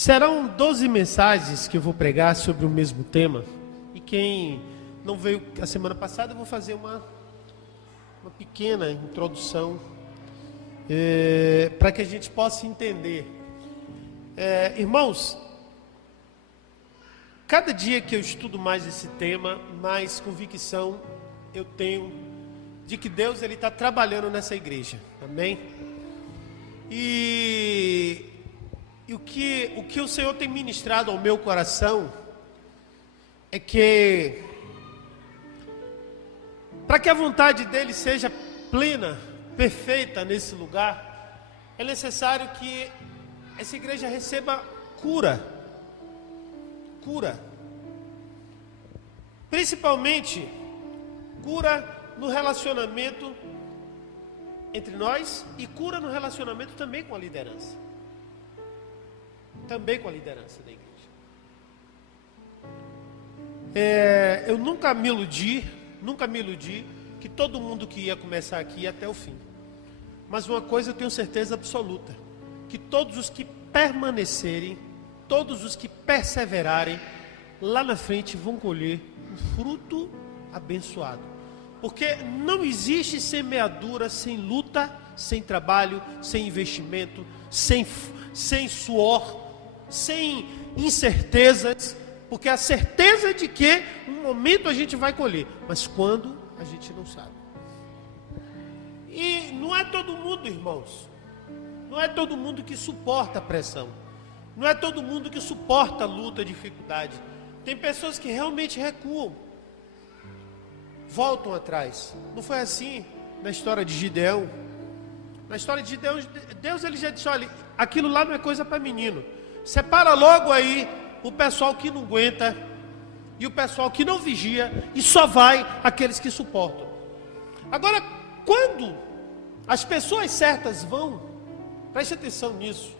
Serão 12 mensagens que eu vou pregar sobre o mesmo tema. E quem não veio a semana passada, eu vou fazer uma pequena introdução para que a gente possa entender. Irmãos, cada dia que eu estudo mais esse tema, mais convicção eu tenho de que Deus ele está trabalhando nessa igreja. Amém? E o que o Senhor tem ministrado ao meu coração é que, para que a vontade dele seja plena, perfeita nesse lugar, é necessário que essa igreja receba cura. Principalmente, cura no relacionamento entre nós e cura no relacionamento também com a liderança. Também com a liderança da igreja. Eu nunca me iludi que todo mundo que ia começar aqui ia até o fim. Mas uma coisa eu tenho certeza absoluta, que todos os que permanecerem, todos os que perseverarem, lá na frente vão colher um fruto abençoado. Porque não existe semeadura sem luta, sem trabalho, sem investimento, sem suor, sem incertezas. Porque a certeza de que um momento a gente vai colher, mas quando a gente não sabe. E não é todo mundo, irmãos, não é todo mundo que suporta a pressão, não é todo mundo que suporta a luta, a dificuldade. Tem pessoas que realmente recuam, voltam atrás. Não foi assim na história de Gideão. Na história de Gideão, Deus ele já disse: olha, aquilo lá não é coisa para menino. Separa logo aí o pessoal que não aguenta e o pessoal que não vigia, e só vai aqueles que suportam. Agora, quando as pessoas certas vão, preste atenção nisso,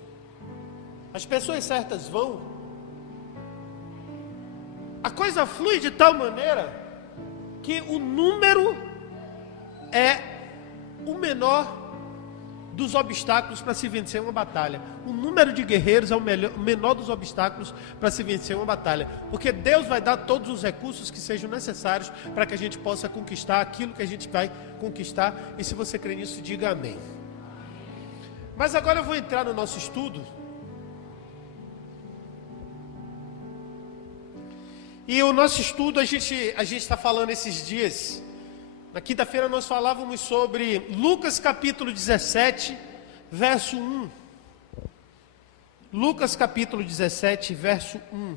as pessoas certas vão, a coisa flui de tal maneira que o número é o menor dos obstáculos para se vencer uma batalha. O número de guerreiros é o menor dos obstáculos para se vencer uma batalha. Porque Deus vai dar todos os recursos que sejam necessários para que a gente possa conquistar aquilo que a gente vai conquistar. E se você crê nisso, diga amém. Mas agora eu vou entrar no nosso estudo. E o nosso estudo, a gente está falando esses dias. Na quinta-feira nós falávamos sobre Lucas capítulo 17, verso 1. Lucas capítulo 17, verso 1.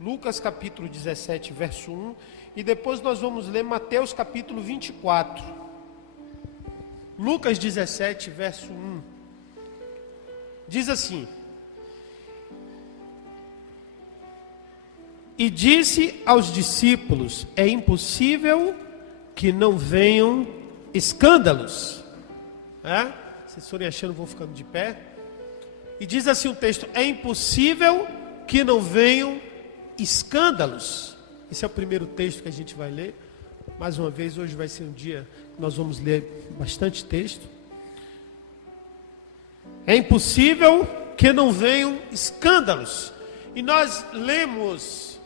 Lucas capítulo 17, verso 1. E depois nós vamos ler Mateus capítulo 24. Lucas 17, verso 1. Diz assim: e disse aos discípulos: é impossível que não venham escândalos. Vocês forem achando, vou ficando de pé. E diz assim o texto: é impossível que não venham escândalos. Esse é o primeiro texto que a gente vai ler. Mais uma vez, hoje vai ser um dia que nós vamos ler bastante texto. É impossível que não venham escândalos. E nós lemos,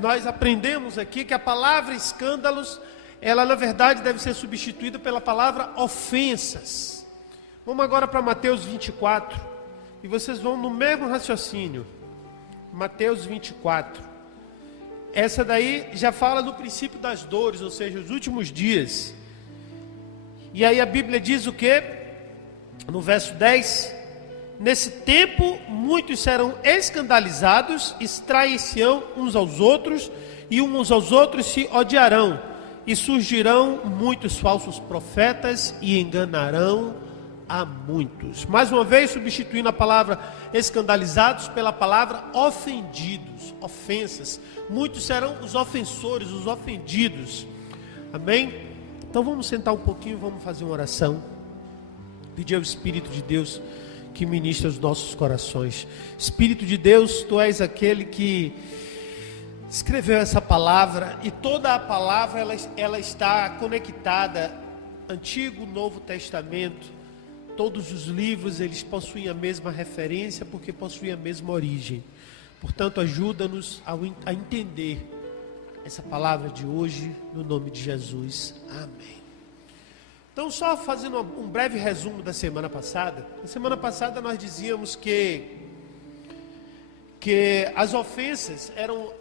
nós aprendemos aqui que a palavra escândalos, ela na verdade deve ser substituída pela palavra ofensas. Vamos agora para Mateus 24. E vocês vão no mesmo raciocínio. Mateus 24. Essa daí já fala do princípio das dores, ou seja, os últimos dias. E aí a Bíblia diz o quê? No verso 10: nesse tempo muitos serão escandalizados, extrair-se-ão uns aos outros, e uns aos outros se odiarão, e surgirão muitos falsos profetas e enganarão a muitos. Mais uma vez, substituindo a palavra escandalizados pela palavra ofendidos, ofensas. Muitos serão os ofensores, os ofendidos. Amém? Então vamos sentar um pouquinho, vamos fazer uma oração. Pedir ao Espírito de Deus que ministra os nossos corações. Espírito de Deus, Tu és aquele que escreveu essa palavra, e toda a palavra ela está conectada, Antigo, Novo Testamento, todos os livros eles possuem a mesma referência, porque possuem a mesma origem. Portanto, ajuda-nos a entender essa palavra de hoje, no nome de Jesus. Amém. Então, só fazendo um breve resumo da semana passada. Na semana passada nós dizíamos que as ofensas eram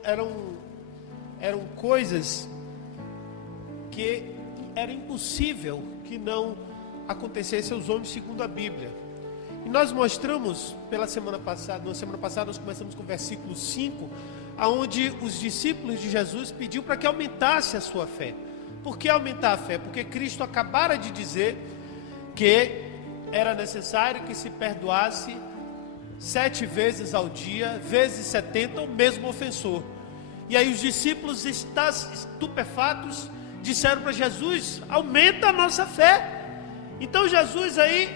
coisas que era impossível que não acontecesse aos homens segundo a Bíblia. E nós mostramos na semana passada nós começamos com o versículo 5, aonde os discípulos de Jesus pediu para que aumentasse a sua fé. Por que aumentar a fé? Porque Cristo acabara de dizer que era necessário que se perdoasse 7 vezes ao dia, vezes 70, o mesmo ofensor. E aí os discípulos, estupefatos, disseram para Jesus: aumenta a nossa fé. Então Jesus aí,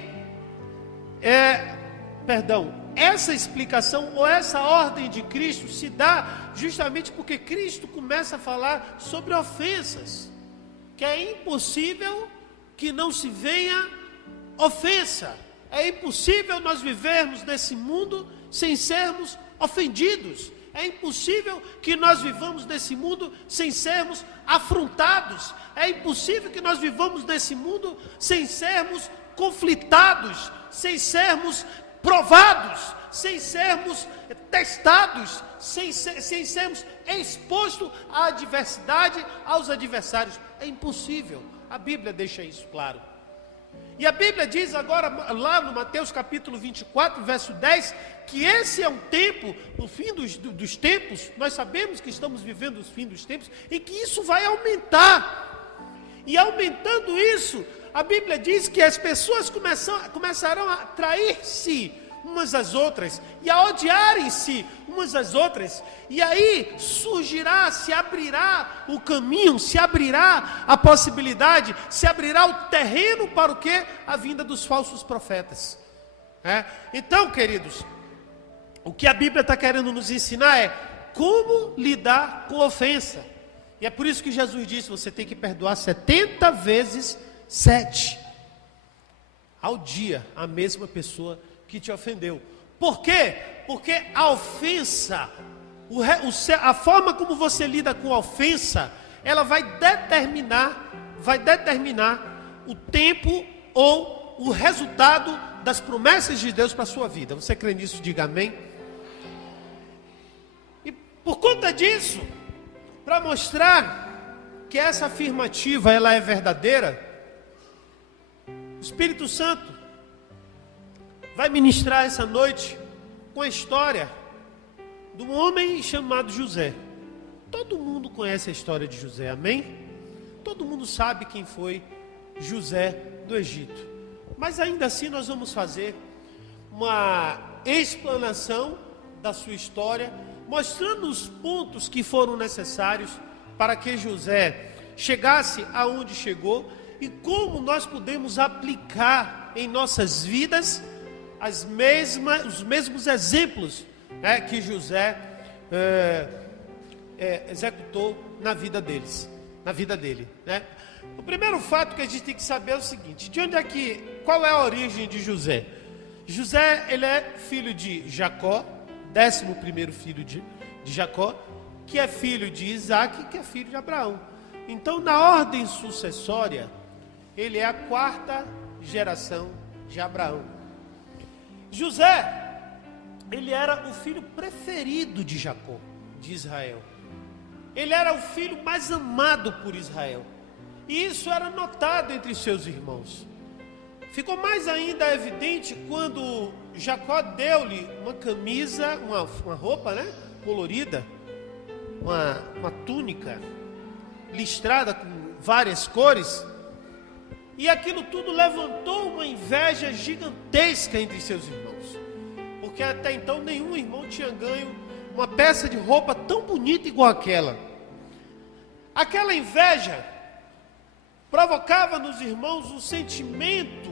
essa explicação ou essa ordem de Cristo se dá justamente porque Cristo começa a falar sobre ofensas, que é impossível que não se venha ofensa. É impossível nós vivermos nesse mundo sem sermos ofendidos. É impossível que nós vivamos nesse mundo sem sermos afrontados. É impossível que nós vivamos nesse mundo sem sermos conflitados, sem sermos provados, sem sermos testados, sem sermos expostos à adversidade, aos adversários. É impossível. A Bíblia deixa isso claro. E a Bíblia diz agora, lá no Mateus capítulo 24, verso 10, que esse é um tempo, no fim dos tempos, nós sabemos que estamos vivendo os fins dos tempos, e que isso vai aumentar. E aumentando isso, a Bíblia diz que as pessoas começarão a trair-se umas às outras, e a odiarem-se umas às outras, e aí se abrirá o caminho, se abrirá a possibilidade, se abrirá o terreno para o quê? A vinda dos falsos profetas. Então, queridos, o que a Bíblia está querendo nos ensinar é como lidar com ofensa, e é por isso que Jesus disse: você tem que perdoar 70 vezes 7 ao dia a mesma pessoa que te ofendeu. Por quê? Porque a ofensa, a forma como você lida com a ofensa, ela vai determinar o tempo ou o resultado das promessas de Deus para a sua vida. Você crê nisso? Diga amém. E por conta disso, para mostrar que essa afirmativa ela é verdadeira, o Espírito Santo vai ministrar essa noite com a história de um homem chamado José. Todo mundo conhece a história de José, amém? Todo mundo sabe quem foi José do Egito. Mas ainda assim nós vamos fazer uma explanação da sua história, mostrando os pontos que foram necessários para que José chegasse aonde chegou e como nós podemos aplicar em nossas vidas os mesmos exemplos que José executou na vida dele. O primeiro fato que a gente tem que saber é o seguinte: qual é a origem de José? José, ele é filho de Jacó, 11º filho de Jacó, que é filho de Isaac, que é filho de Abraão. Então, na ordem sucessória, ele é a 4ª geração de Abraão. José, ele era o filho preferido de Jacó, de Israel. Ele era o filho mais amado por Israel. E isso era notado entre seus irmãos. Ficou mais ainda evidente quando Jacó deu-lhe uma camisa, uma roupa, colorida, uma túnica listrada com várias cores. E aquilo tudo levantou uma inveja gigantesca entre seus irmãos, porque até então nenhum irmão tinha ganho uma peça de roupa tão bonita igual aquela. Aquela inveja provocava nos irmãos um sentimento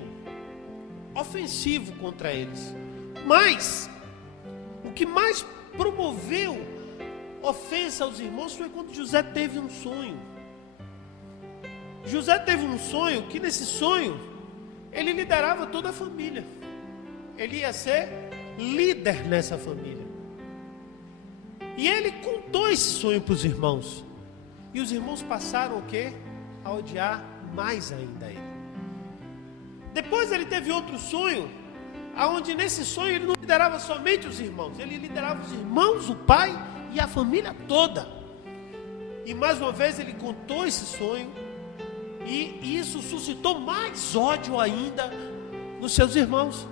ofensivo contra eles. Mas o que mais promoveu ofensa aos irmãos foi quando José teve um sonho. José teve um sonho que nesse sonho ele liderava toda a família. Ele ia ser líder nessa família. E ele contou esse sonho para os irmãos. E os irmãos passaram o quê? A odiar mais ainda ele. Depois ele teve outro sonho, aonde nesse sonho ele não liderava somente os irmãos, ele liderava os irmãos, o pai e a família toda. E mais uma vez ele contou esse sonho, e isso suscitou mais ódio ainda nos seus irmãos.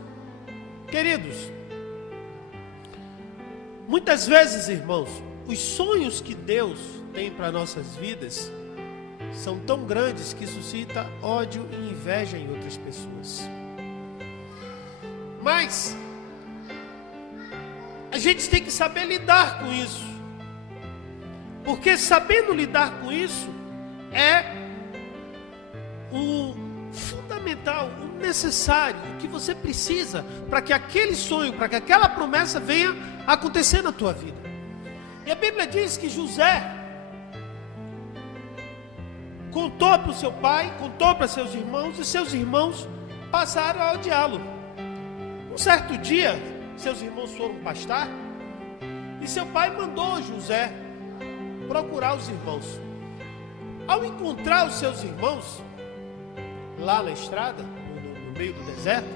Queridos, muitas vezes, irmãos, os sonhos que Deus tem para nossas vidas são tão grandes que suscita ódio e inveja em outras pessoas. Mas a gente tem que saber lidar com isso, porque sabendo lidar com isso é o fundamental, o necessário, o que você precisa para que aquele sonho, para que aquela promessa venha acontecer na tua vida. E a Bíblia diz que José contou para o seu pai, contou para seus irmãos, e seus irmãos passaram a odiá-lo. Um certo dia, seus irmãos foram pastar, e seu pai mandou José procurar os irmãos. Ao encontrar os seus irmãos, lá na estrada, no meio do deserto,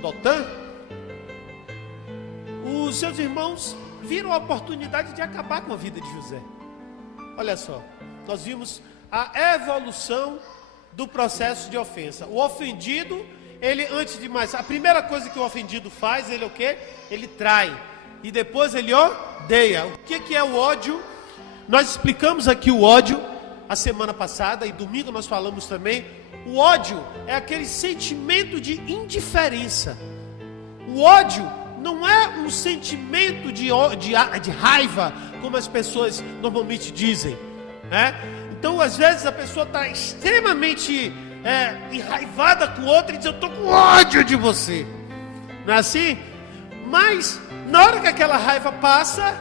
Dotã, os seus irmãos viram a oportunidade de acabar com a vida de José. Olha só, nós vimos a evolução do processo de ofensa. O ofendido, ele, antes de mais, a primeira coisa que o ofendido faz, ele o quê? Ele trai. E depois ele odeia. O que é o ódio? Nós explicamos aqui o ódio a semana passada, e domingo nós falamos também. O ódio é aquele sentimento de indiferença. O ódio não é um sentimento de raiva, como as pessoas normalmente dizem, né? Então, às vezes, a pessoa está extremamente enraivada com outra e diz: eu estou com ódio de você. Não é assim? Mas, na hora que aquela raiva passa,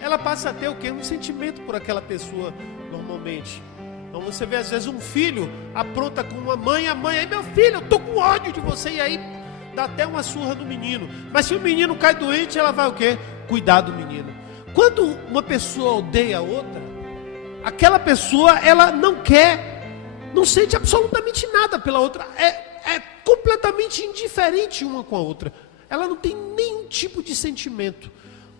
ela passa a ter o quê? Um sentimento por aquela pessoa, normalmente. Então, você vê, às vezes, um filho apronta com uma mãe, a mãe aí: meu filho, eu estou com ódio de você. E aí, dá até uma surra no menino. Mas se o menino cai doente, ela vai o quê? Cuidar do menino. Quando uma pessoa odeia a outra, aquela pessoa, ela não sente absolutamente nada pela outra, é completamente indiferente uma com a outra, ela não tem nenhum tipo de sentimento.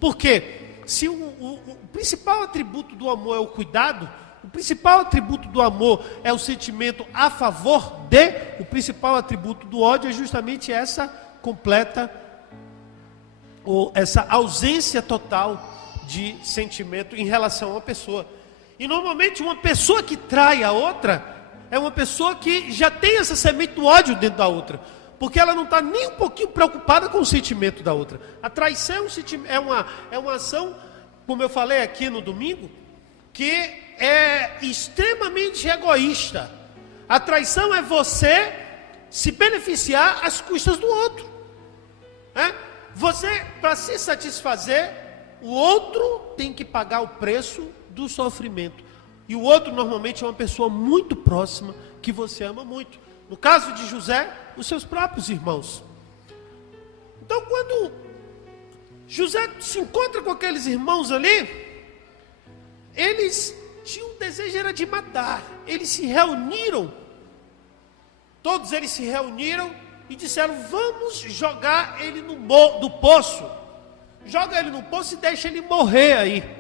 Porque se o principal atributo do amor é o cuidado, o principal atributo do amor é o sentimento a favor de, o principal atributo do ódio é justamente essa completa, ou essa ausência total de sentimento em relação a uma pessoa. E normalmente uma pessoa que trai a outra é uma pessoa que já tem essa semente do ódio dentro da outra, porque ela não está nem um pouquinho preocupada com o sentimento da outra. A traição é uma ação, como eu falei aqui no domingo, que é extremamente egoísta. A traição é você se beneficiar às custas do outro, né? Você, para se satisfazer, o outro tem que pagar o preço do sofrimento. E o outro normalmente é uma pessoa muito próxima, que você ama muito. No caso de José, os seus próprios irmãos. Então, quando José se encontra com aqueles irmãos ali, eles tinham um desejo, era de matar. Eles se reuniram, todos eles se reuniram e disseram: vamos jogar ele do poço. Joga ele no poço e deixa ele morrer aí.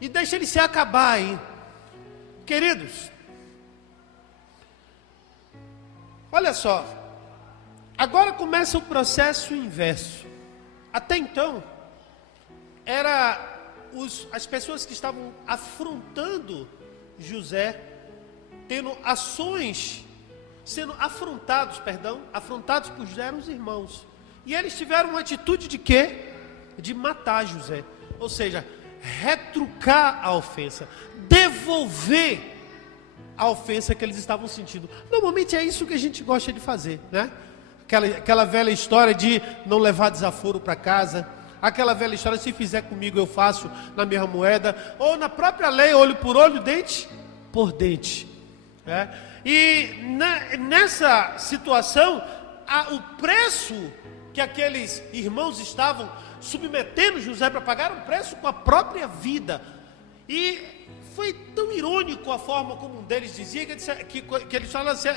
E deixa ele se acabar aí. Queridos, olha só, agora começa o processo inverso. Até então, as pessoas que estavam afrontando José, tendo ações, sendo afrontados por José, eram os irmãos. E eles tiveram uma atitude de quê? De matar José. Ou seja, retrucar a ofensa, devolver a ofensa que eles estavam sentindo. Normalmente é isso que a gente gosta de fazer, né? Aquela velha história de não levar desaforo para casa, Aquela velha história, se fizer comigo eu faço na mesma moeda. Ou na própria lei, olho por olho, dente por dente. E nessa situação, o preço que aqueles irmãos estavam submetendo José para pagar era um preço com a própria vida. E foi tão irônico a forma como um deles dizia, que eles falaram assim: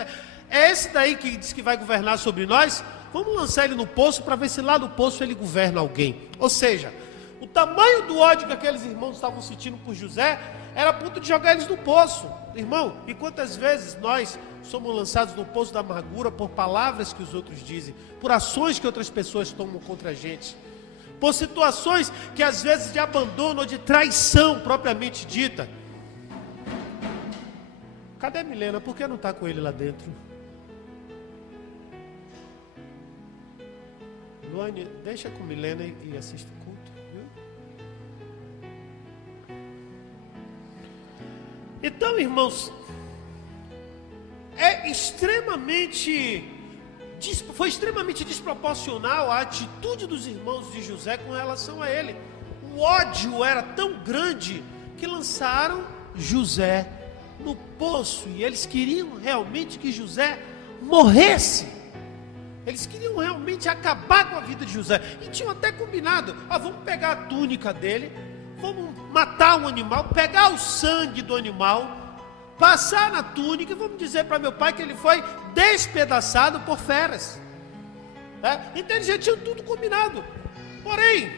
é esse daí que diz que vai governar sobre nós, vamos lançar ele no poço para ver se lá no poço ele governa alguém. Ou seja, o tamanho do ódio que aqueles irmãos estavam sentindo por José era a ponto de jogar eles no poço. Irmão, e quantas vezes nós somos lançados no poço da amargura por palavras que os outros dizem, por ações que outras pessoas tomam contra a gente, por situações que às vezes de abandono ou de traição propriamente dita. Cadê a Milena? Por que não está com ele lá dentro? Luane, deixa com Milena e assista o culto, viu? Então, irmãos, foi extremamente desproporcional a atitude dos irmãos de José com relação a ele. O ódio era tão grande que lançaram José no poço, e eles queriam realmente que José morresse. Eles queriam realmente acabar com a vida de José, e tinham até combinado: vamos pegar a túnica dele, vamos matar um animal, pegar o sangue do animal, passar na túnica e vamos dizer para meu pai que ele foi despedaçado por feras. Então eles já tinham tudo combinado. Porém,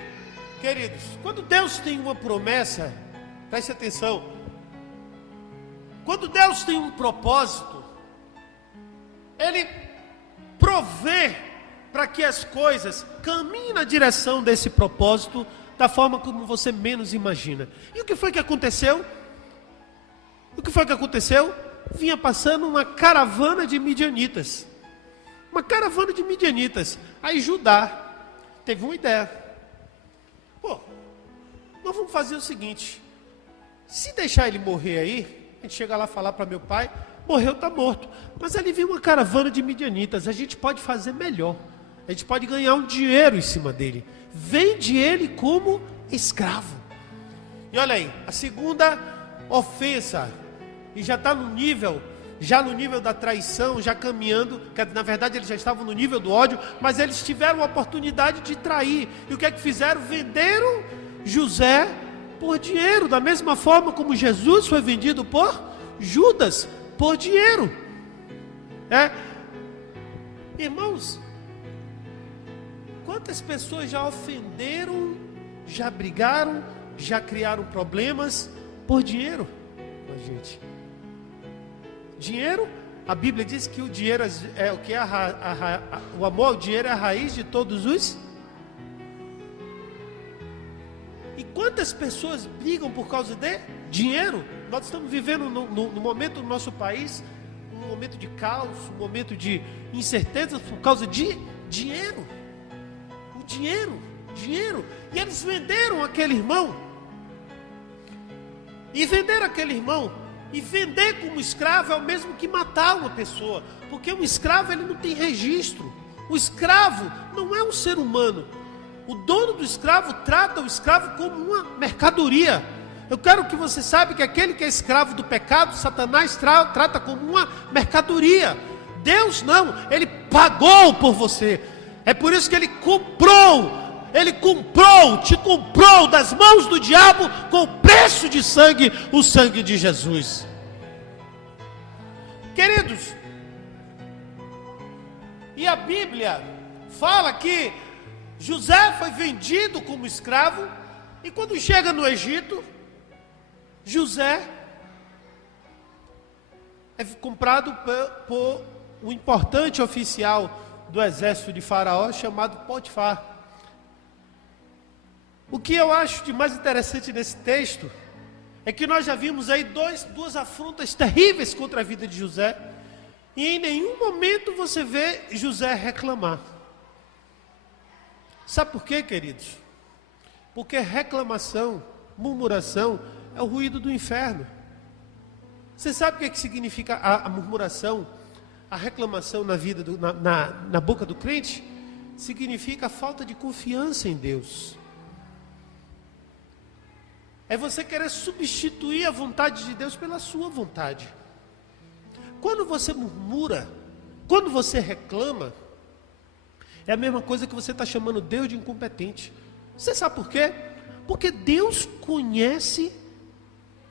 queridos, quando Deus tem uma promessa, preste atenção, quando Deus tem um propósito, Ele provê para que as coisas caminhem na direção desse propósito da forma como você menos imagina. E o que foi que aconteceu? Vinha passando uma caravana de midianitas. Aí Judá teve uma ideia. Nós vamos fazer o seguinte: se deixar ele morrer aí, a gente chega lá falar para meu pai: morreu, está morto. Mas ali vem uma caravana de midianitas, a gente pode fazer melhor. A gente pode ganhar um dinheiro em cima dele. Vende ele como escravo. E olha aí, a segunda ofensa, e já está no nível da traição, já caminhando, que na verdade eles já estavam no nível do ódio, mas eles tiveram a oportunidade de trair. E o que é que fizeram? Venderam José por dinheiro, da mesma forma como Jesus foi vendido por Judas, por dinheiro. Irmãos, quantas pessoas já ofenderam, já brigaram, já criaram problemas por dinheiro com a gente? Dinheiro, a Bíblia diz que o dinheiro é o que? O amor ao dinheiro é a raiz de todos os. E quantas pessoas brigam por causa de dinheiro? Nós estamos vivendo no momento do nosso país um momento de caos, um momento de incertezas por causa de dinheiro. O dinheiro. E eles venderam aquele irmão. E vender como escravo é o mesmo que matar uma pessoa, porque um escravo ele não tem registro. O escravo não é um ser humano. O dono do escravo trata o escravo como uma mercadoria. Eu quero que você saiba que aquele que é escravo do pecado, Satanás trata como uma mercadoria. Deus não, Ele pagou por você. É por isso que Ele te comprou das mãos do diabo com o preço de sangue, o sangue de Jesus. Queridos, e a Bíblia fala que José foi vendido como escravo, e quando chega no Egito, José é comprado por um importante oficial do exército de Faraó, chamado Potifar. O que eu acho de mais interessante nesse texto é que nós já vimos aí duas afrontas terríveis contra a vida de José, e em nenhum momento você vê José reclamar. Sabe por quê, queridos? Porque reclamação, murmuração, é o ruído do inferno. Você sabe o que significa a murmuração, a reclamação na vida, na boca do crente? Significa a falta de confiança em Deus. é você querer substituir a vontade de Deus pela sua vontade. Quando você murmura, quando você reclama, é a mesma coisa que você está chamando Deus de incompetente. Você sabe por quê? Porque Deus conhece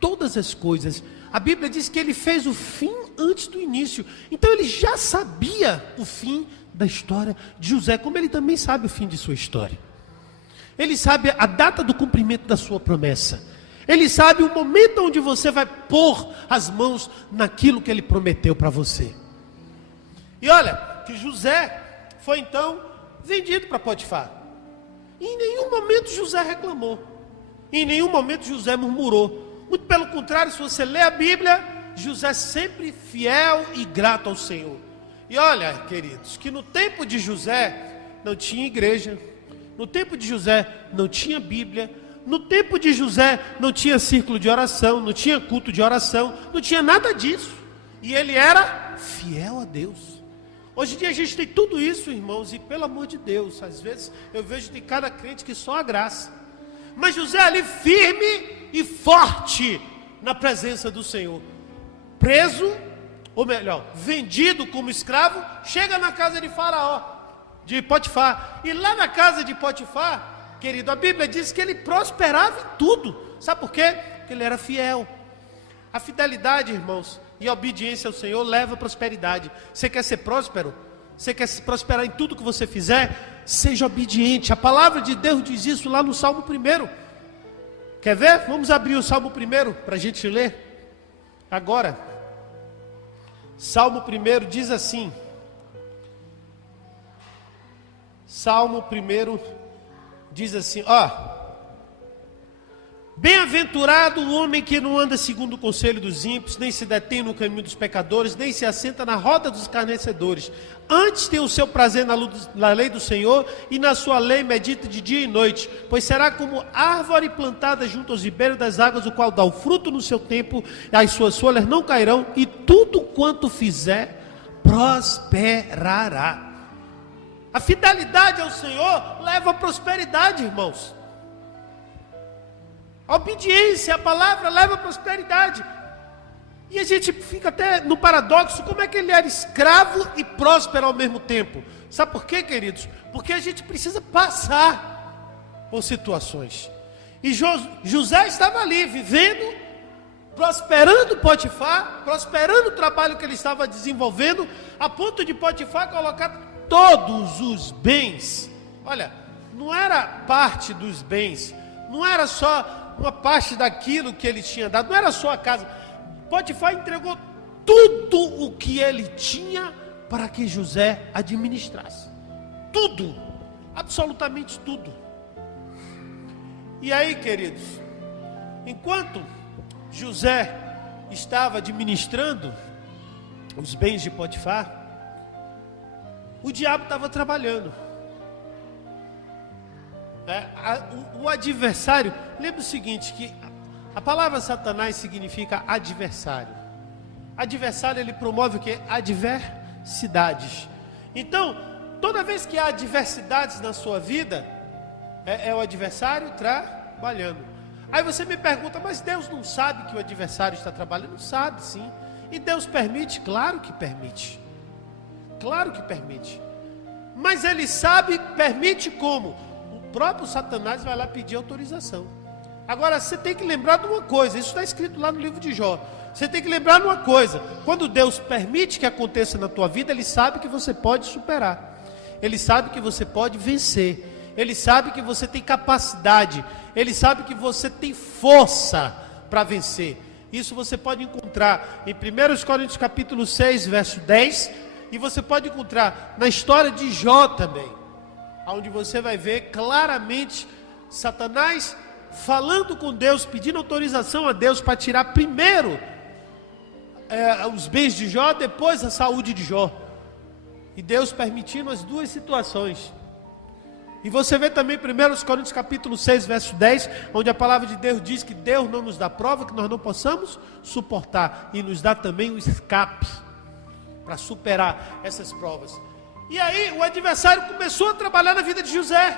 todas as coisas. A Bíblia diz que Ele fez o fim antes do início. Então Ele já sabia o fim da história de José, como Ele também sabe o fim de sua história. Ele sabe a data do cumprimento da sua promessa. Ele sabe o momento onde você vai pôr as mãos naquilo que Ele prometeu para você. E olha, que José foi então vendido para Potifar. E em nenhum momento José reclamou. Em nenhum momento José murmurou. Muito pelo contrário, se você lê a Bíblia, José sempre fiel e grato ao Senhor. E olha, queridos, que no tempo de José não tinha igreja. No tempo de José não tinha Bíblia. No tempo de José não tinha círculo de oração, não tinha culto de oração, não tinha nada disso. E ele era fiel a Deus. Hoje em dia a gente tem tudo isso, irmãos, e pelo amor de Deus, às vezes eu vejo de cada crente que só a graça. Mas José ali firme e forte na presença do Senhor. Preso, ou melhor, vendido como escravo, chega na casa de Faraó, de Potifar. E lá na casa de Potifar, querido, a Bíblia diz que ele prosperava em tudo. Sabe por quê? Porque ele era fiel. A fidelidade, irmãos, e a obediência ao Senhor leva a prosperidade. Você quer ser próspero? Você quer prosperar em tudo que você fizer? Seja obediente. A palavra de Deus diz isso lá no Salmo 1. Quer ver? Vamos abrir o Salmo 1 para a gente ler. Agora, Salmo 1 diz assim. Salmo 1 diz assim, ó: bem-aventurado o homem que não anda segundo o conselho dos ímpios, nem se detém no caminho dos pecadores, nem se assenta na roda dos escarnecedores. Antes tem o seu prazer na lei do Senhor, e na sua lei medita de dia e noite. Pois será como árvore plantada junto aos ribeiros das águas, o qual dá o fruto no seu tempo, as suas folhas não cairão, e tudo quanto fizer prosperará. A fidelidade ao Senhor leva à prosperidade, irmãos. A obediência à palavra leva à prosperidade. E a gente fica até no paradoxo, como é que ele era escravo e próspero ao mesmo tempo? Sabe por quê, queridos? Porque a gente precisa passar por situações. E José estava ali, vivendo, prosperando Potifar, prosperando o trabalho que ele estava desenvolvendo, a ponto de Potifar colocar todos os bens. Olha, não era parte dos bens, não era só uma parte daquilo que ele tinha dado, não era só a casa. Potifar entregou tudo o que ele tinha para que José administrasse. Tudo, absolutamente tudo. E aí, queridos, enquanto José estava administrando os bens de Potifar, o diabo estava trabalhando. O adversário, lembra o seguinte, que a palavra Satanás significa adversário. Adversário, ele promove o que? Adversidades. Então, toda vez que há adversidades na sua vida, é o adversário trabalhando. Aí você me pergunta, mas Deus não sabe que o adversário está trabalhando? Não sabe, sim. E Deus permite? Claro que permite. Claro que permite. Mas Ele sabe, permite como? O próprio Satanás vai lá pedir autorização. Agora, você tem que lembrar de uma coisa, isso está escrito lá no livro de Jó. Você tem que lembrar de uma coisa: quando Deus permite que aconteça na tua vida, Ele sabe que você pode superar. Ele sabe que você pode vencer. Ele sabe que você tem capacidade. Ele sabe que você tem força para vencer. Isso você pode encontrar em 1 Coríntios capítulo 6, verso 10. E você pode encontrar na história de Jó também, onde você vai ver claramente Satanás falando com Deus, pedindo autorização a Deus para tirar primeiro os bens de Jó, depois a saúde de Jó. E Deus permitindo as duas situações. E você vê também 1 Coríntios capítulo 6, verso 10, onde a palavra de Deus diz que Deus não nos dá prova que nós não possamos suportar, e nos dá também o escape para superar essas provas. E aí o adversário começou a trabalhar na vida de José,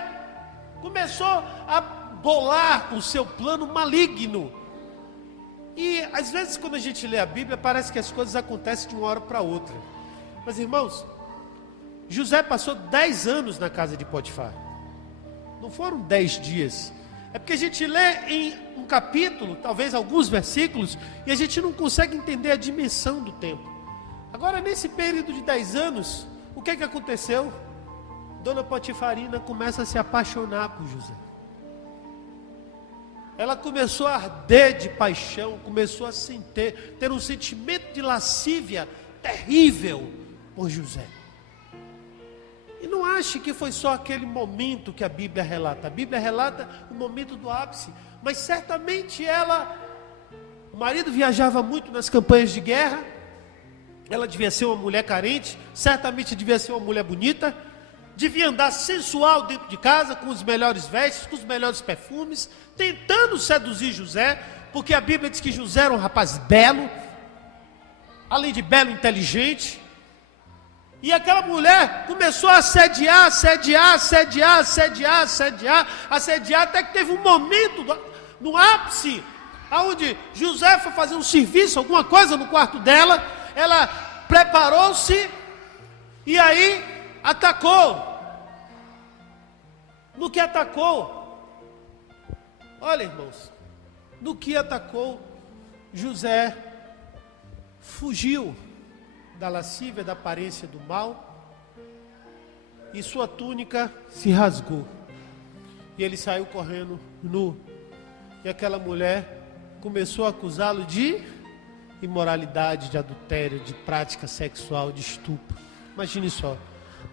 começou a bolar o seu plano maligno. E às vezes quando a gente lê a Bíblia, parece que as coisas acontecem de uma hora para outra. Mas irmãos, José passou 10 anos na casa de Potifar. Não foram 10 dias. É porque a gente lê em um capítulo, talvez alguns versículos, e a gente não consegue entender a dimensão do tempo. Agora, nesse período de 10 anos, o que aconteceu? Dona Potifarina começa a se apaixonar por José. Ela começou a arder de paixão, começou a ter um sentimento de lascívia terrível por José. E não ache que foi só aquele momento que a Bíblia relata. A Bíblia relata o momento do ápice. Mas certamente o marido viajava muito nas campanhas de guerra. Ela devia ser uma mulher carente. Certamente devia ser uma mulher bonita. Devia andar sensual dentro de casa, com os melhores vestes, com os melhores perfumes, tentando seduzir José. Porque a Bíblia diz que José era um rapaz belo. Além de belo, inteligente. E aquela mulher começou a assediar, até que teve um momento no ápice, onde José foi fazer um serviço, alguma coisa no quarto dela. Ela preparou-se e aí atacou. No que atacou, olha irmãos, no que atacou, José fugiu da lascívia, da aparência do mal, e sua túnica se rasgou, e ele saiu correndo nu, e aquela mulher começou a acusá-lo de imoralidade, de adultério, de prática sexual, de estupro. Imagine só,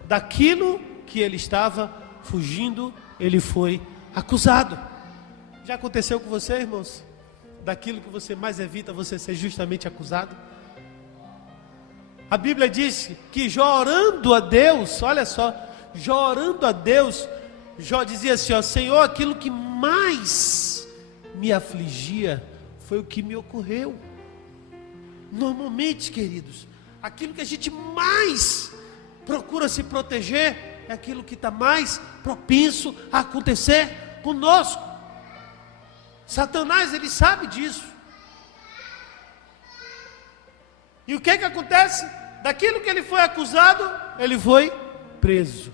daquilo que ele estava fugindo, ele foi acusado. Já aconteceu com você, irmãos? Daquilo que você mais evita, você ser justamente acusado? A Bíblia diz que Jó orando a Deus, olha só, Jó orando a Deus, Jó dizia assim, ó, Senhor, aquilo que mais me afligia foi o que me ocorreu. Normalmente, queridos, aquilo que a gente mais procura se proteger é aquilo que está mais propenso a acontecer conosco. Satanás, ele sabe disso. E o que acontece? Daquilo que ele foi acusado, ele foi preso.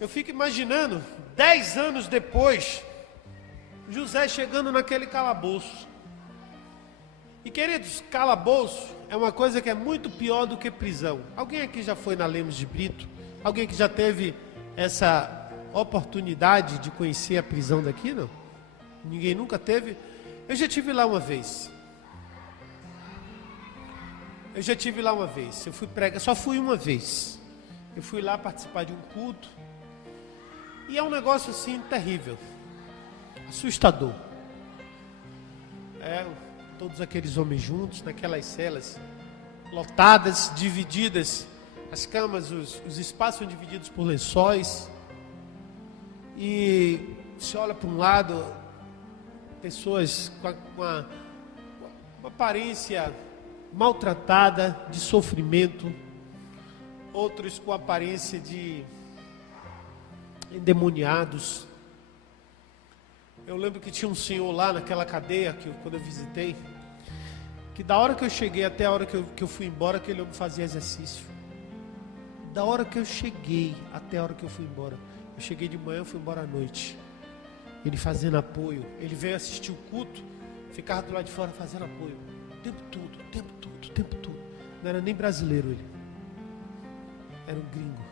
Eu fico imaginando, 10 anos depois, José chegando naquele calabouço. E queridos, calabouço é uma coisa que é muito pior do que prisão. Alguém aqui já foi na Lemos de Brito? Alguém que já teve essa oportunidade de conhecer a prisão daqui, não? Ninguém nunca teve? Eu já estive lá uma vez. Eu fui pregar, só fui uma vez. Eu fui lá participar de um culto. E é um negócio assim terrível, assustador. Todos aqueles homens juntos, naquelas celas lotadas, divididas. As camas, os espaços são divididos por lençóis. E você olha para um lado, pessoas com uma aparência maltratada, de sofrimento, outros com aparência de endemoniados. Eu lembro que tinha um senhor lá naquela cadeia, quando eu visitei, que da hora que eu cheguei até a hora que eu fui embora, aquele homem fazia exercício. Da hora que eu cheguei até a hora que eu fui embora. Eu cheguei de manhã, fui embora à noite. Ele fazendo apoio. Ele veio assistir o culto, ficava do lado de fora fazendo apoio. O tempo todo. Não era nem brasileiro ele. Era um gringo.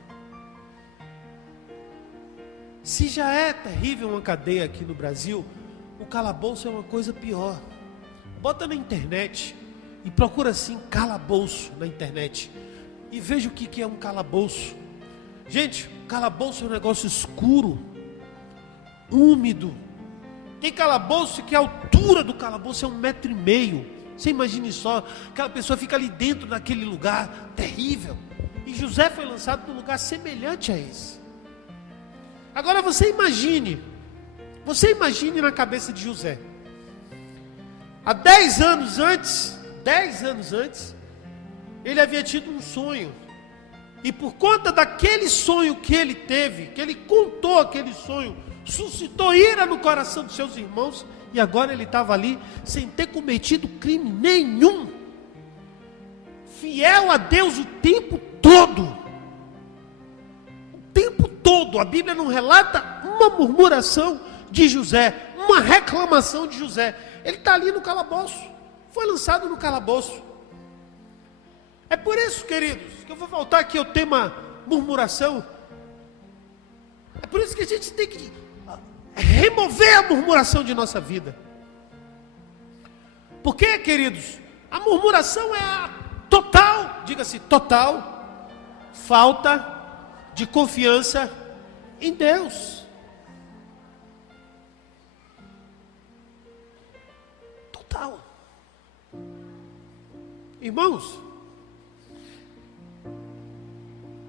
Se já é terrível uma cadeia aqui no Brasil, o calabouço é uma coisa pior. Bota na internet e procura assim calabouço na internet e veja o que é um calabouço. Gente, calabouço é um negócio escuro, úmido. Tem calabouço que a altura do calabouço é 1,5 metro. Você imagine só, aquela pessoa fica ali dentro daquele lugar terrível. E José foi lançado num lugar semelhante a esse. Agora você imagine na cabeça de José. Há 10 anos antes, ele havia tido um sonho. E por conta daquele sonho que ele teve, que ele contou aquele sonho, suscitou ira no coração dos seus irmãos, e agora ele estava ali sem ter cometido crime nenhum, fiel a Deus o tempo todo. O tempo todo. A Bíblia não relata uma murmuração de José, uma reclamação de José. Ele está ali no calabouço, foi lançado no calabouço. É por isso, queridos, que eu vou voltar aqui ao tema murmuração. É por isso que a gente tem que remover a murmuração de nossa vida. Porque, queridos, a murmuração é a total, diga-se, total falta de confiança em Deus. Total. Irmãos,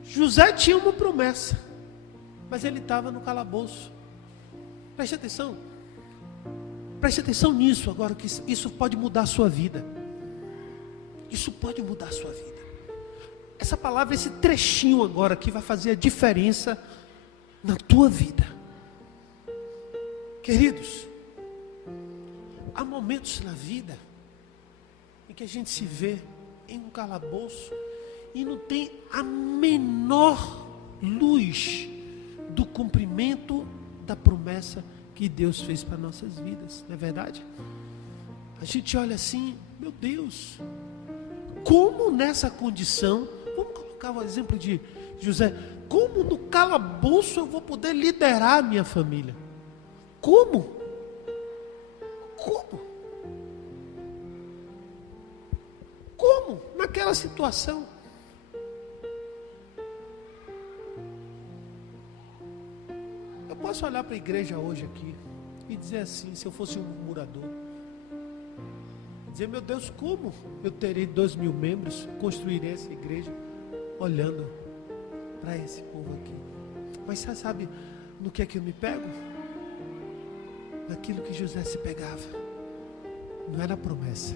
José tinha uma promessa, mas ele estava no calabouço. Preste atenção nisso agora, que isso pode mudar a sua vida. Isso pode mudar a sua vida. Essa palavra, esse trechinho agora aqui vai fazer a diferença na tua vida. Queridos, há momentos na vida em que a gente se vê em um calabouço e não tem a menor luz do cumprimento da promessa que Deus fez para nossas vidas, não é verdade? A gente olha assim, meu Deus, como nessa condição, vamos colocar o exemplo de José, como no calabouço eu vou poder liderar a minha família? Como? Como? Naquela situação. Eu posso olhar para a igreja hoje aqui e dizer assim, se eu fosse um murmurador, dizer, meu Deus, como eu terei 2.000 membros, construirei essa igreja, olhando para esse povo aqui. Mas você sabe no que é que eu me pego? Naquilo que José se pegava. Não era promessa.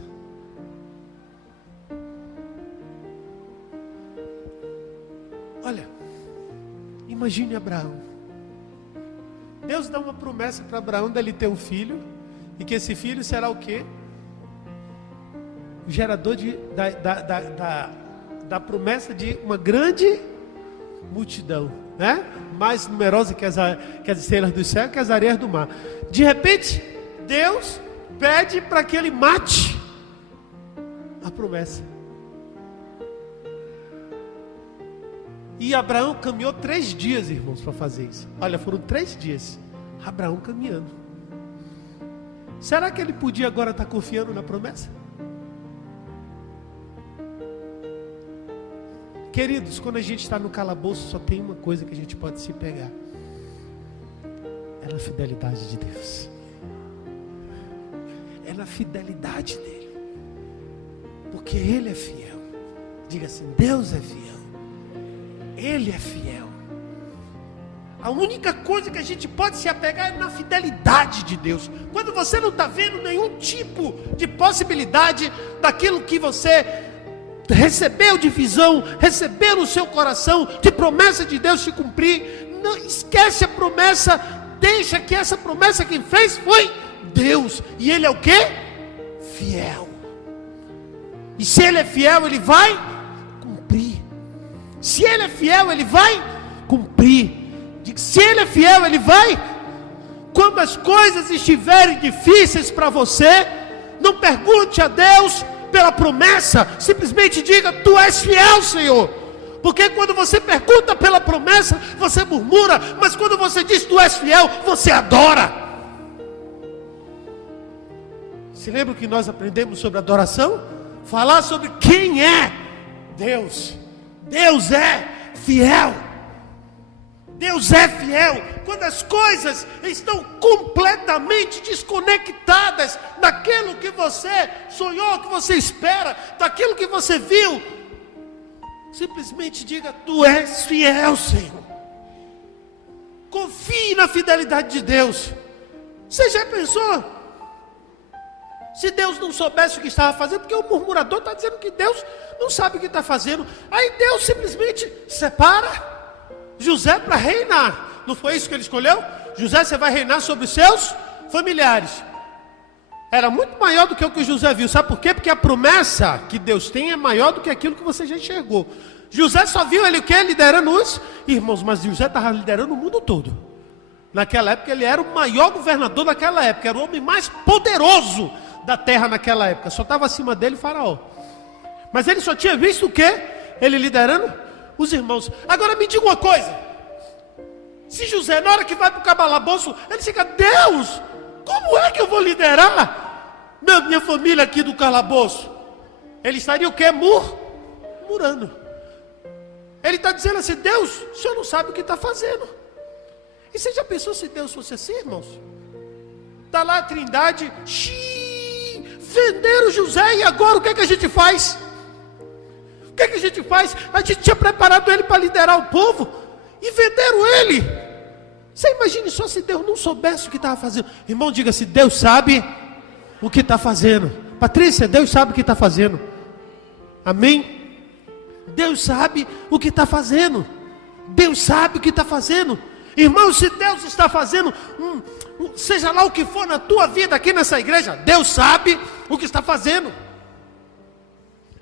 Olha, imagine Abraão. Deus dá uma promessa para Abraão dele ter um filho, e que esse filho será o quê? O gerador da promessa de uma grande multidão, né? Mais numerosa que as estrelas do céu, que as areias do mar. De repente, Deus pede para que ele mate a promessa. E Abraão caminhou 3 dias, irmãos, para fazer isso. Olha, foram 3 dias. Abraão caminhando. Será que ele podia agora estar confiando na promessa? Queridos, quando a gente está no calabouço, só tem uma coisa que a gente pode se pegar. É na fidelidade de Deus. É na fidelidade dele. Porque Ele é fiel. Diga assim, Deus é fiel. Ele é fiel. A única coisa que a gente pode se apegar é na fidelidade de Deus. Quando você não está vendo nenhum tipo de possibilidade daquilo que você recebeu de visão, recebeu no seu coração, de promessa de Deus se cumprir, não esquece a promessa, deixa que essa promessa quem fez foi Deus. E Ele é o quê? Fiel. E se Ele é fiel, Ele vai cumprir. Se Ele é fiel, Ele vai cumprir. Se Ele é fiel, Ele vai. Quando as coisas estiverem difíceis para você, não pergunte a Deus pela promessa, simplesmente diga, Tu és fiel, Senhor. Porque quando você pergunta pela promessa, você murmura, mas quando você diz Tu és fiel, você adora. Se lembra que nós aprendemos sobre adoração? Falar sobre quem é Deus. Deus é fiel. Deus é fiel. Quando as coisas estão completamente desconectadas daquilo que você sonhou, que você espera, daquilo que você viu, simplesmente diga, Tu és fiel, Senhor. Confie na fidelidade de Deus. Você já pensou? Se Deus não soubesse o que estava fazendo, porque o murmurador está dizendo que Deus não sabe o que está fazendo. Aí Deus simplesmente separa José para reinar. Não foi isso que ele escolheu? José, você vai reinar sobre os seus familiares. Era muito maior do que o que José viu. Sabe por quê? Porque a promessa que Deus tem é maior do que aquilo que você já enxergou. José só viu ele o quê? Liderando os irmãos. Mas José estava liderando o mundo todo. Naquela época ele era o maior governador daquela época. Era o homem mais poderoso da terra naquela época. Só estava acima dele Faraó. Mas ele só tinha visto o quê? Ele liderando os irmãos. Agora me diga uma coisa. Se José, na hora que vai para o calabouço, ele fica: Deus, como é que eu vou liderar minha família aqui do calabouço? Ele estaria o quê? Murmurando. Ele está dizendo assim: Deus, o senhor não sabe o que está fazendo. E você já pensou se Deus fosse assim, irmãos? Está lá a Trindade, venderam José, e agora o que é que a gente faz? O que é que a gente faz? A gente tinha preparado ele para liderar o povo, e venderam ele. Você imagine só se Deus não soubesse o que estava fazendo. Irmão, diga se Deus sabe o que está fazendo. Patrícia, Deus sabe o que está fazendo. Amém? Deus sabe o que está fazendo. Deus sabe o que está fazendo. Irmão, se Deus está fazendo, seja lá o que for na tua vida aqui nessa igreja, Deus sabe o que está fazendo.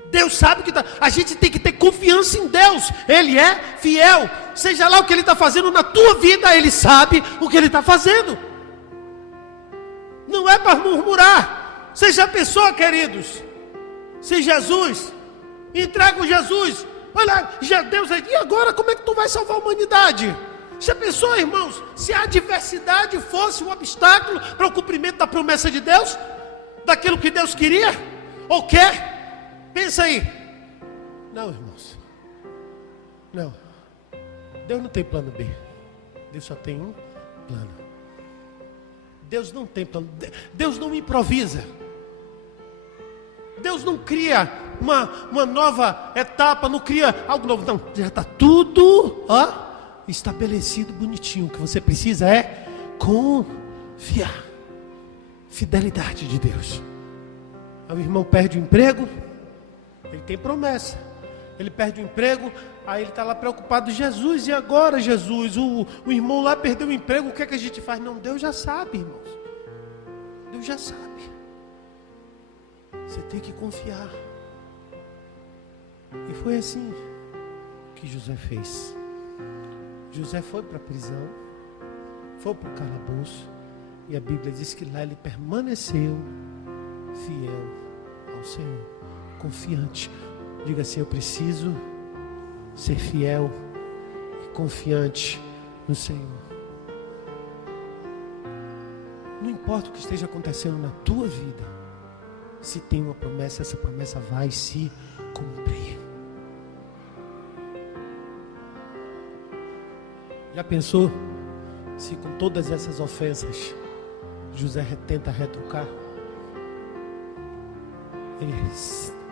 Deus sabe o que está. A gente tem que ter confiança em Deus. Ele é fiel. Seja lá o que Ele está fazendo na tua vida, Ele sabe o que Ele está fazendo. Não é para murmurar. Você já pensou, queridos? Se Jesus, entrega o Jesus, olha, já Deus aí, e agora como é que tu vai salvar a humanidade? Já pensou, irmãos, se a adversidade fosse um obstáculo para o cumprimento da promessa de Deus? Daquilo que Deus queria? Ou quer? Pensa aí. Não, irmãos. Não. Deus não tem plano B. Deus só tem um plano. Deus não tem plano. Deus não improvisa. Deus não cria uma nova etapa, não cria algo novo. Não, já está tudo estabelecido, bonitinho. O que você precisa é confiar. Fidelidade de Deus. Aí o irmão perde o emprego, ele tem promessa. Ele perde o emprego, aí ele está lá preocupado: Jesus, e agora, Jesus? O irmão lá perdeu o emprego, o que é que a gente faz? Não, Deus já sabe, irmãos. Deus já sabe. Você tem que confiar. E foi assim que José fez. José foi para a prisão, foi para o calabouço, e a Bíblia diz que lá ele permaneceu fiel ao Senhor, confiante. Diga assim: eu preciso ser fiel e confiante no Senhor. Não importa o que esteja acontecendo na tua vida, se tem uma promessa, essa promessa vai se cumprir. Já pensou se com todas essas ofensas José tenta retrucar? Ele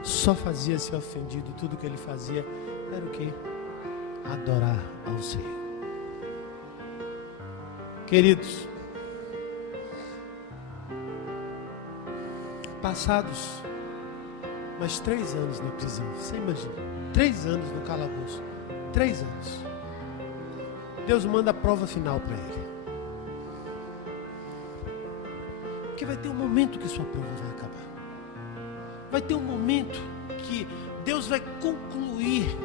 só fazia ser ofendido. Tudo que ele fazia era o quê? Adorar ao Senhor. Queridos, passados mais 3 anos na prisão, você imagina, 3 anos no calabouço, 3 anos, Deus manda a prova final para ele. Porque vai ter um momento que sua prova vai acabar. Vai ter um momento que Deus vai concluir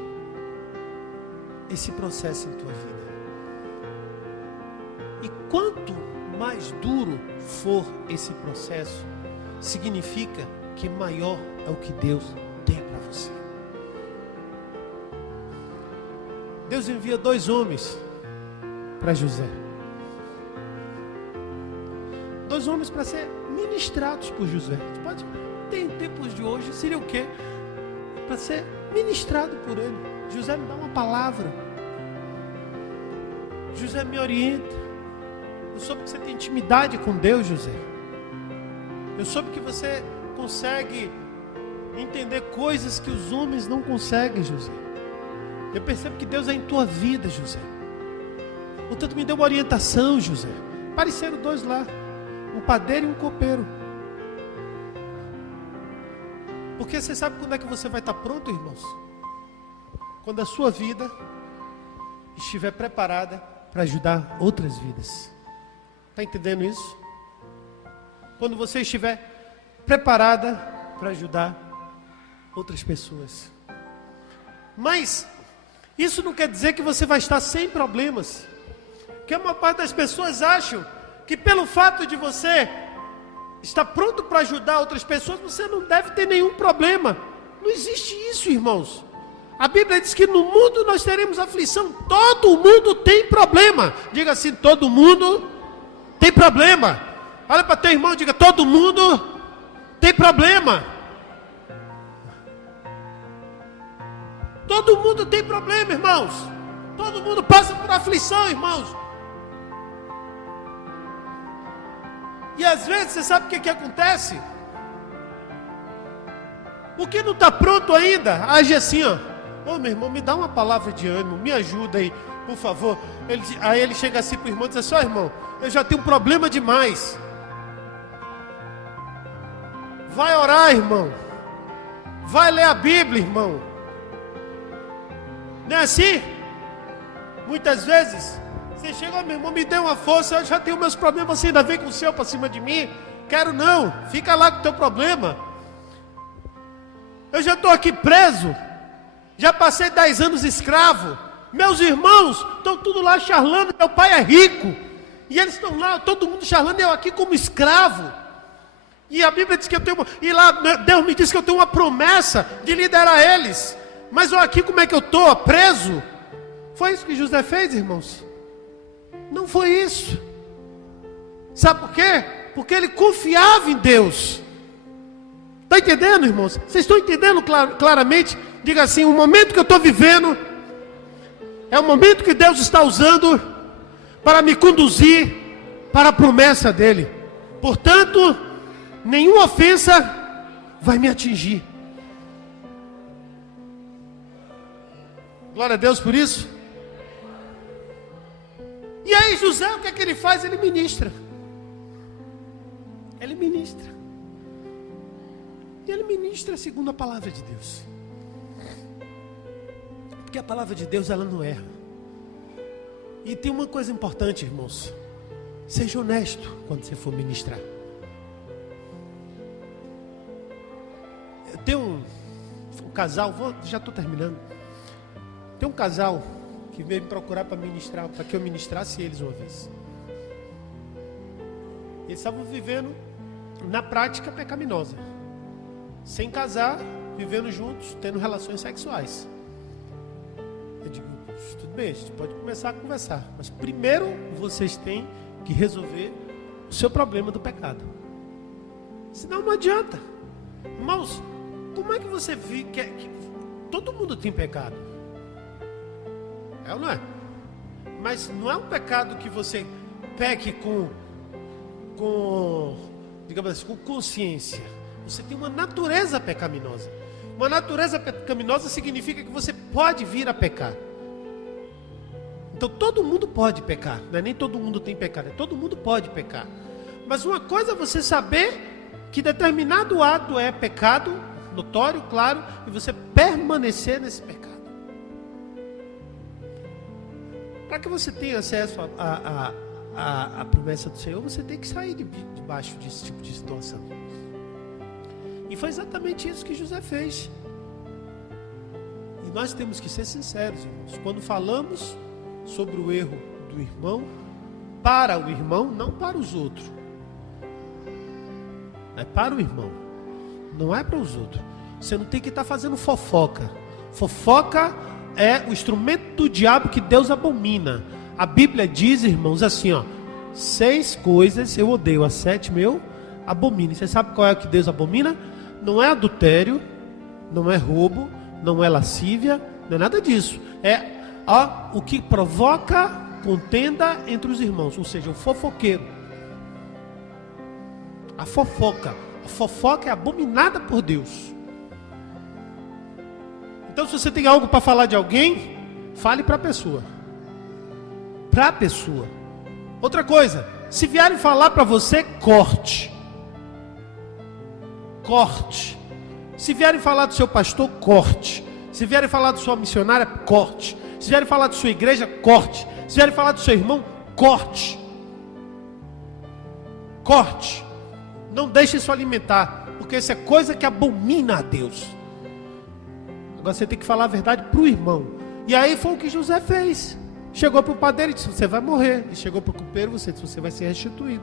esse processo em tua vida. E quanto mais duro for esse processo, significa que maior é o que Deus tem para você. Deus envia 2 homens para José. 2 homens para ser ministrados por José. Pode ter em tempos de hoje, seria o quê? Para ser ministrado por ele. José me dá uma palavra. José me orienta. Eu soube que você tem intimidade com Deus, José. Eu soube que você consegue entender coisas que os homens não conseguem, José. Eu percebo que Deus é em tua vida, José. Portanto, me deu uma orientação, José. Apareceram 2 lá, um padeiro e um copeiro. Porque você sabe quando é que você vai estar pronto, irmãos? Quando a sua vida estiver preparada para ajudar outras vidas. Está entendendo isso? Quando você estiver preparada para ajudar outras pessoas. Mas isso não quer dizer que você vai estar sem problemas. Porque uma parte das pessoas acham que pelo fato de você estar pronto para ajudar outras pessoas, você não deve ter nenhum problema. Não existe isso, irmãos. A Bíblia diz que no mundo nós teremos aflição. Todo mundo tem problema. Diga assim, todo mundo tem problema. Olha para teu irmão e diga, todo mundo tem problema. Todo mundo tem problema, irmãos. Todo mundo passa por aflição, irmãos. E às vezes, você sabe o que acontece? O que não está pronto ainda, age assim, ó. Ô meu irmão, me dá uma palavra de ânimo, me ajuda aí, por favor. Aí ele chega assim para o irmão e diz assim, ó irmão, eu já tenho um problema demais. Vai orar, irmão. Vai ler a Bíblia, irmão. Não é assim? Muitas vezes, você chega, meu irmão, me dê uma força, eu já tenho meus problemas, você ainda vem com o seu para cima de mim? Quero não, fica lá com o teu problema. Eu já estou aqui preso, já passei 10 anos escravo, meus irmãos estão tudo lá charlando, meu pai é rico, e eles estão lá, todo mundo charlando, eu aqui como escravo. E a Bíblia diz que eu tenho, e lá Deus me disse que eu tenho uma promessa de liderar eles, mas eu aqui como é que eu estou, preso? Foi isso que José fez, irmãos? Não foi isso. Sabe por quê? Porque ele confiava em Deus. Está entendendo, irmãos? Vocês estão entendendo claramente? Diga assim, o momento que eu estou vivendo é o momento que Deus está usando para me conduzir para a promessa dele. Portanto, nenhuma ofensa vai me atingir. Glória a Deus por isso. E aí José, o que é que ele faz? Ele ministra. Ele ministra. E ele ministra segundo a palavra de Deus. Porque a palavra de Deus, ela não erra. E tem uma coisa importante, irmãos. Seja honesto quando você for ministrar. Eu tenho um casal, já estou terminando. Tem um casal que veio me procurar para ministrar, para que eu ministrasse eles uma vez. Eles estavam vivendo na prática pecaminosa, sem casar, vivendo juntos, tendo relações sexuais. Eu digo, tudo bem, a gente pode começar a conversar, mas primeiro vocês têm que resolver o seu problema do pecado. Senão não adianta. Irmãos, como é que você vê que todo mundo tem pecado? É ou não é? Mas não é um pecado que você peque digamos assim, com consciência. Você tem uma natureza pecaminosa. Uma natureza pecaminosa significa que você pode vir a pecar. Então todo mundo pode pecar. Não é nem todo mundo tem pecado, todo mundo pode pecar. Mas uma coisa é você saber que determinado ato é pecado, notório, claro, e você permanecer nesse pecado. Para que você tenha acesso à promessa do Senhor, você tem que sair debaixo desse tipo de situação. E foi exatamente isso que José fez. E nós temos que ser sinceros, irmãos. Quando falamos sobre o erro do irmão, para o irmão, não para os outros. É para o irmão, não é para os outros. Você não tem que estar fazendo fofoca. Fofoca é o instrumento do diabo que Deus abomina. A Bíblia diz, irmãos, assim, ó: 6 coisas eu odeio, a 7ª eu abomino. E você sabe qual é o que Deus abomina? Não é adultério, não é roubo, não é lascívia, não é nada disso. É o que provoca contenda entre os irmãos, ou seja, o fofoqueiro. A fofoca é abominada por Deus. Então, se você tem algo para falar de alguém, fale para a pessoa. Para a pessoa. Outra coisa, se vierem falar para você, corte. Corte. Se vierem falar do seu pastor, corte. Se vierem falar da sua missionária, corte. Se vierem falar da sua igreja, corte. Se vierem falar do seu irmão, corte. Corte. Não deixe isso alimentar, porque isso é coisa que abomina a Deus. Agora você tem que falar a verdade para o irmão. E aí foi o que José fez. Chegou para o padeiro e disse: você vai morrer. E chegou para o copeiro, você disse: você vai ser restituído.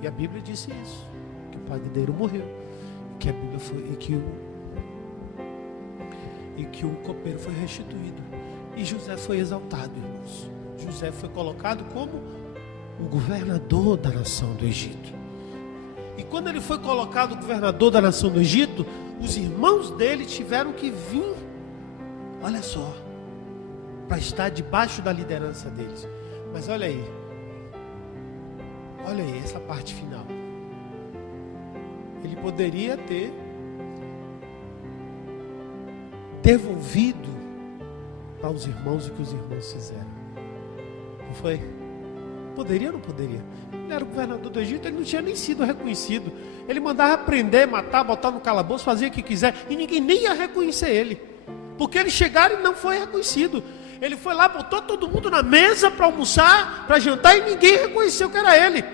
E a Bíblia disse isso, que o padeiro morreu, que a Bíblia foi, e que o copeiro foi restituído. E José foi exaltado, irmãos. José foi colocado como o governador da nação do Egito. E quando ele foi colocado governador da nação do Egito, os irmãos dele tiveram que vir, olha só, para estar debaixo da liderança deles. Mas olha aí essa parte final. Ele poderia ter devolvido aos irmãos o que os irmãos fizeram. Não foi? Poderia ou não poderia? Ele era o governador do Egito, ele não tinha nem sido reconhecido. Ele mandava prender, matar, botar no calabouço, fazia o que quiser, e ninguém nem ia reconhecer ele, porque eles chegaram e não foi reconhecido. Ele foi lá, botou todo mundo na mesa para almoçar, para jantar, e ninguém reconheceu que era ele.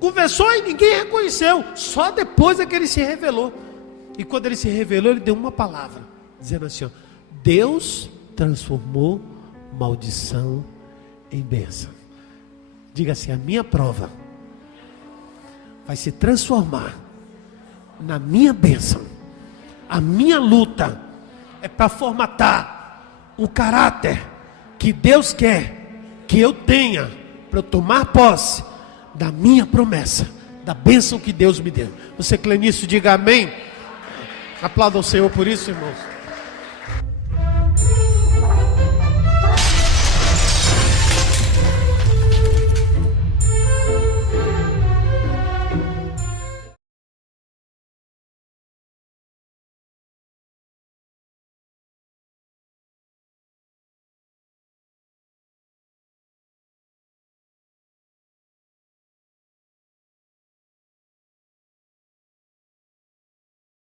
Conversou e ninguém reconheceu. Só depois é que ele se revelou. E quando ele se revelou, ele deu uma palavra, dizendo assim: ó, Deus transformou maldição em bênção. Diga assim: a minha prova vai se transformar na minha bênção. A minha luta é para formatar o caráter que Deus quer que eu tenha, para eu tomar posse da minha promessa, da bênção que Deus me deu. Você crê nisso? Diga amém. Aplauda o Senhor por isso, irmãos.